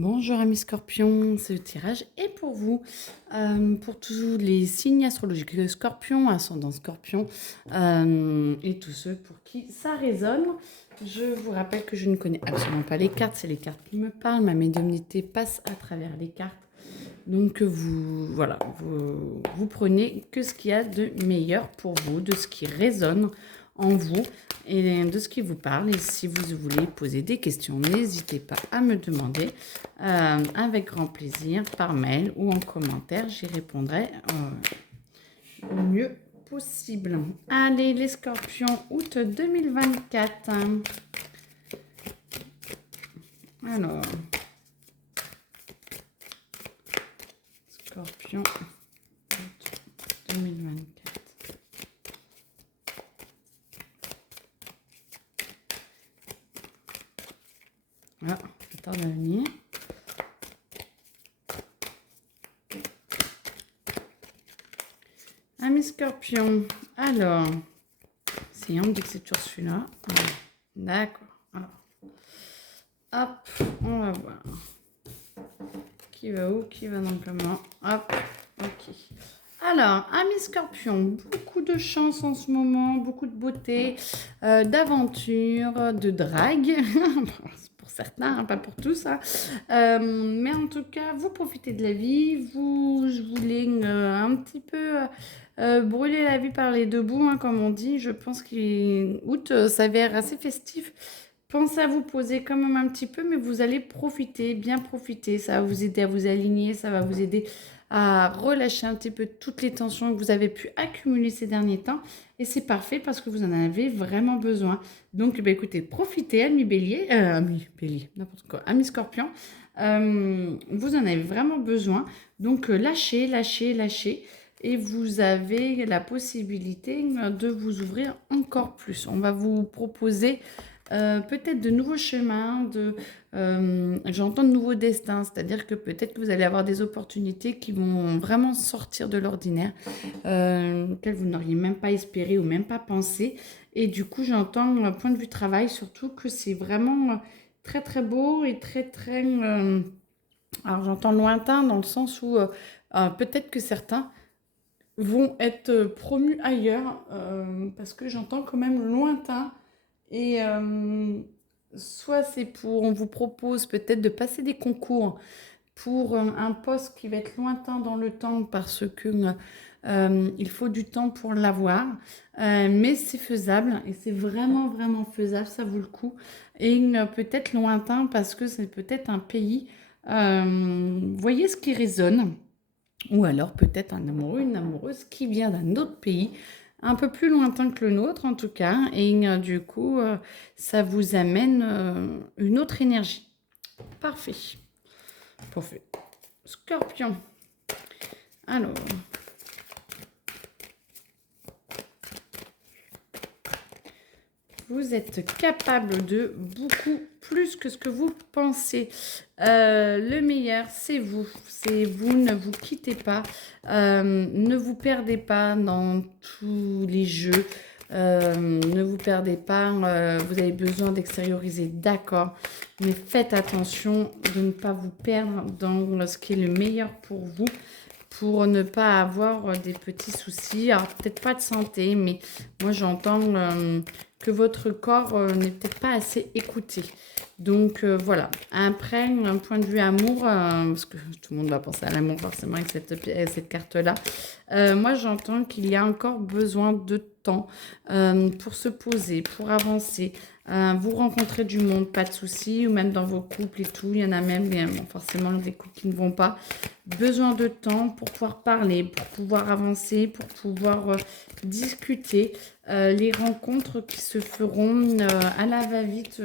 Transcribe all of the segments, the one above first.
Bonjour amis scorpions, ce tirage est pour vous, pour tous les signes astrologiques de scorpion, ascendant scorpion et tous ceux pour qui ça résonne. Je vous rappelle que je ne connais absolument pas les cartes, c'est les cartes qui me parlent, ma médiumnité passe à travers les cartes. Donc vous prenez que ce qu'il y a de meilleur pour vous, de ce qui résonne en vous et de ce qui vous parle. Et si vous voulez poser des questions, n'hésitez pas à me demander avec grand plaisir par mail ou en commentaire. J'y répondrai au mieux possible. Allez les scorpions, août 2024. Alors, scorpion, août 2024. Ah, ça tarde à venir. Amis scorpions, alors, si on me dit que c'est toujours celui-là. D'accord. Alors, hop, on va voir. Qui va où, qui va dans comment. Hop, ok. Alors, amis scorpions, beaucoup de chance en ce moment, beaucoup de beauté, d'aventure, de drague. Pour certains, hein, pas pour tous. Hein. Mais en tout cas, vous profitez de la vie. Je voulais un petit peu brûler la vie par les deux bouts, hein, comme on dit. Je pense qu'août s'avère assez festif. Pensez à vous poser quand même un petit peu, mais vous allez profiter, bien profiter. Ça va vous aider à vous aligner, ça va vous aider à relâcher un petit peu toutes les tensions que vous avez pu accumuler ces derniers temps. Et c'est parfait parce que vous en avez vraiment besoin. Donc, écoutez, profitez, amis bélier, n'importe quoi, amis scorpion. Vous en avez vraiment besoin. Donc, lâchez, lâchez, lâchez. Et vous avez la possibilité de vous ouvrir encore plus. On va vous proposer peut-être de nouveaux chemins, j'entends de nouveaux destins, c'est-à-dire que peut-être que vous allez avoir des opportunités qui vont vraiment sortir de l'ordinaire, auxquelles vous n'auriez même pas espéré ou même pas pensé. Et du coup, j'entends, point de vue travail, surtout que c'est vraiment très très beau et très très... alors j'entends lointain dans le sens où peut-être que certains vont être promus ailleurs, parce que j'entends quand même lointain. Et soit c'est on vous propose peut-être de passer des concours pour un poste qui va être lointain dans le temps parce que il faut du temps pour l'avoir, mais c'est faisable et c'est vraiment vraiment faisable, ça vaut le coup. Et peut-être lointain parce que c'est peut-être un pays, voyez ce qui résonne, ou alors peut-être un amoureux, une amoureuse qui vient d'un autre pays un peu plus lointain que le nôtre en tout cas, et du coup, ça vous amène une autre énergie. Parfait. Parfait. Scorpion. Alors, vous êtes capable de beaucoup plus que ce que vous pensez. Le meilleur, c'est vous. C'est vous, ne vous quittez pas. Ne vous perdez pas dans tous les jeux. Ne vous perdez pas. Vous avez besoin d'extérioriser, d'accord. Mais faites attention de ne pas vous perdre dans ce qui est le meilleur pour vous, pour ne pas avoir des petits soucis. Alors, peut-être pas de santé, mais moi, j'entends que votre corps n'est peut-être pas assez écouté. Donc, voilà. Après, un point de vue amour, parce que tout le monde va penser à l'amour forcément avec cette carte-là. Moi, j'entends qu'il y a encore besoin de temps pour se poser, pour avancer. Vous rencontrez du monde, pas de soucis, ou même dans vos couples et tout. Il y en a même forcément des couples qui ne vont pas. Besoin de temps pour pouvoir parler, pour pouvoir avancer, pour pouvoir discuter. Les rencontres qui se feront à la va-vite.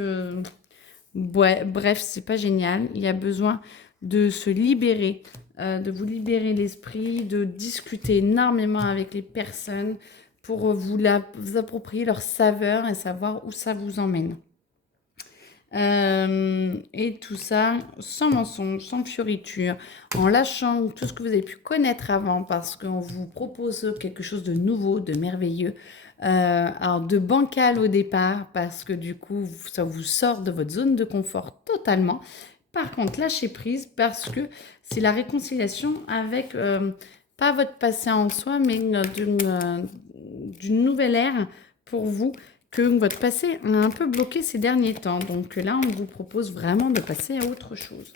Ouais, bref, c'est pas génial. Il y a besoin de se libérer, de vous libérer l'esprit, de discuter énormément avec les personnes pour vous approprier leur saveur et savoir où ça vous emmène. Et tout ça sans mensonge, sans fioriture, en lâchant tout ce que vous avez pu connaître avant parce qu'on vous propose quelque chose de nouveau, de merveilleux. Alors de bancal au départ parce que du coup ça vous sort de votre zone de confort totalement. Par contre, lâchez prise parce que c'est la réconciliation avec, pas votre passé en soi, mais d'une nouvelle ère pour vous que votre passé a un peu bloqué ces derniers temps. Donc là, on vous propose vraiment de passer à autre chose.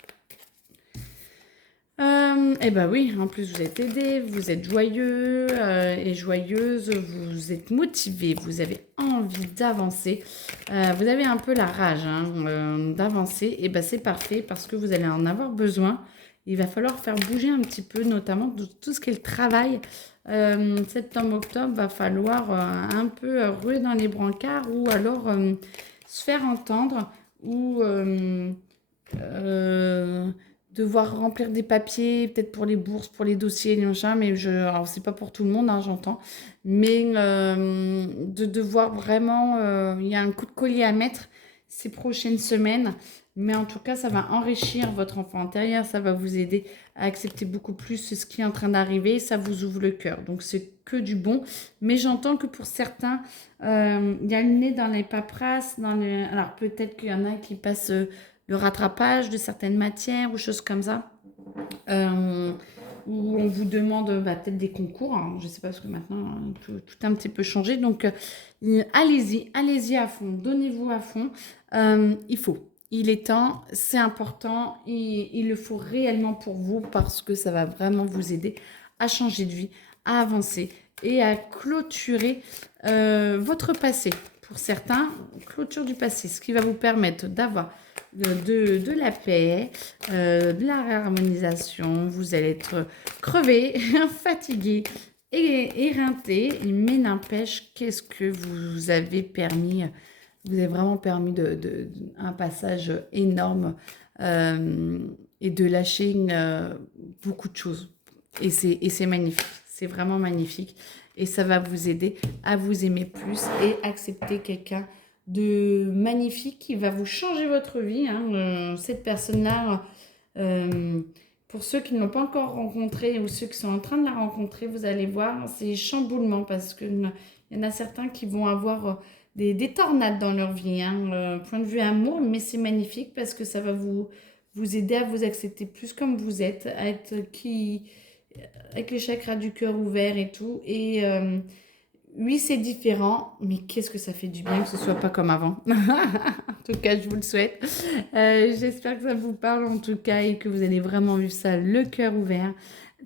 Eh ben oui, en plus vous êtes aidé, vous êtes joyeux et joyeuse, vous êtes motivé, vous avez envie d'avancer, vous avez un peu la rage d'avancer, et ben c'est parfait parce que vous allez en avoir besoin. Il va falloir faire bouger un petit peu, notamment de tout ce qui est le travail. Septembre-octobre, va falloir un peu ruer dans les brancards ou alors se faire entendre ou devoir remplir des papiers, peut-être pour les bourses, pour les dossiers, les machins, mais alors c'est pas pour tout le monde, hein, j'entends, mais de devoir vraiment, il y a un coup de collier à mettre ces prochaines semaines, mais en tout cas, ça va enrichir votre enfant intérieur, ça va vous aider à accepter beaucoup plus ce qui est en train d'arriver, ça vous ouvre le cœur, donc c'est que du bon, mais j'entends que pour certains, il y a le nez dans les paperasses, alors peut-être qu'il y en a qui passent le rattrapage de certaines matières ou choses comme ça, où on vous demande peut-être des concours, hein, je ne sais pas parce que maintenant tout a un petit peu changé, donc allez-y à fond, donnez-vous à fond, il est temps, c'est important, il le faut réellement pour vous parce que ça va vraiment vous aider à changer de vie, à avancer et à clôturer votre passé. Pour certains, clôture du passé, ce qui va vous permettre d'avoir de la paix, de la réharmonisation. Vous allez être crevé, fatigué et éreinté, mais n'empêche, qu'est-ce que vous avez permis? Vous avez vraiment permis un passage énorme et de lâcher beaucoup de choses. Et c'est magnifique, c'est vraiment magnifique. Et ça va vous aider à vous aimer plus et accepter quelqu'un de magnifique qui va vous changer votre vie. Cette personne-là, pour ceux qui ne l'ont pas encore rencontrée ou ceux qui sont en train de la rencontrer, vous allez voir, c'est chamboulement parce qu'il y en a certains qui vont avoir des tornades dans leur vie, point de vue amour, mais c'est magnifique parce que ça va vous aider à vous accepter plus comme vous êtes, à être avec les chakras du cœur ouverts et tout. Et oui, c'est différent, mais qu'est-ce que ça fait du bien que ce soit pas comme avant. En tout cas, je vous le souhaite. J'espère que ça vous parle en tout cas et que vous allez vraiment vivre ça le cœur ouvert.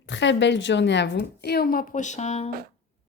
Très belle journée à vous et au mois prochain.